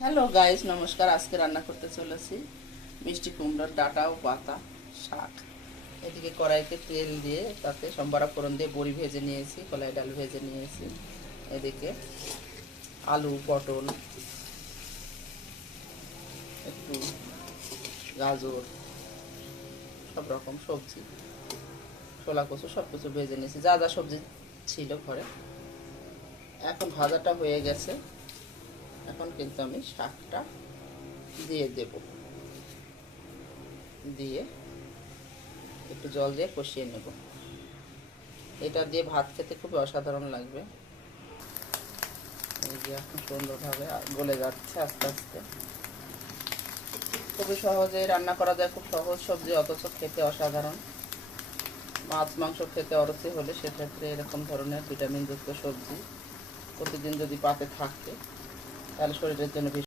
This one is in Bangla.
হ্যালো গাইস, নমস্কার। আজকে রান্না করতে চলেছি মিষ্টি কুমড়োর ডাঁটা ও পাতা শাক। এদিকে কড়াইতে তেল দিয়ে তাতে সম্বারা ফোড়ন দিয়ে বড়ি ভেজে নিয়েছি, কলাই ডাল ভেজে নিয়েছি। এদিকে আলু, পটল, একটু গাজর, সব রকম সবজি, ছোলা কচু সব কিছু ভেজে নিয়েছি, যা যা সবজি ছিল ঘরে। এখন ভাজাটা হয়ে গেছে, এখন কিন্তু আমি শাকটা দিয়ে দেব। দিয়ে একটু জল দিয়ে কষিয়ে নেব। এটা দিয়ে ভাত খেতে খুবই অসাধারণ লাগবে। এই যে এখন সুন্দরভাবে গলে যাচ্ছে আস্তে আস্তে। খুবই সহজে রান্না করা যায়, খুব সহজ সবজি, অথচ খেতে অসাধারণ। মাছ মাংস খেতে অরুচি হলে সেক্ষেত্রে এরকম ধরনের ভিটামিনযুক্ত সবজি প্রতিদিন যদি পাতে থাকে তাহলে শরীরের জন্য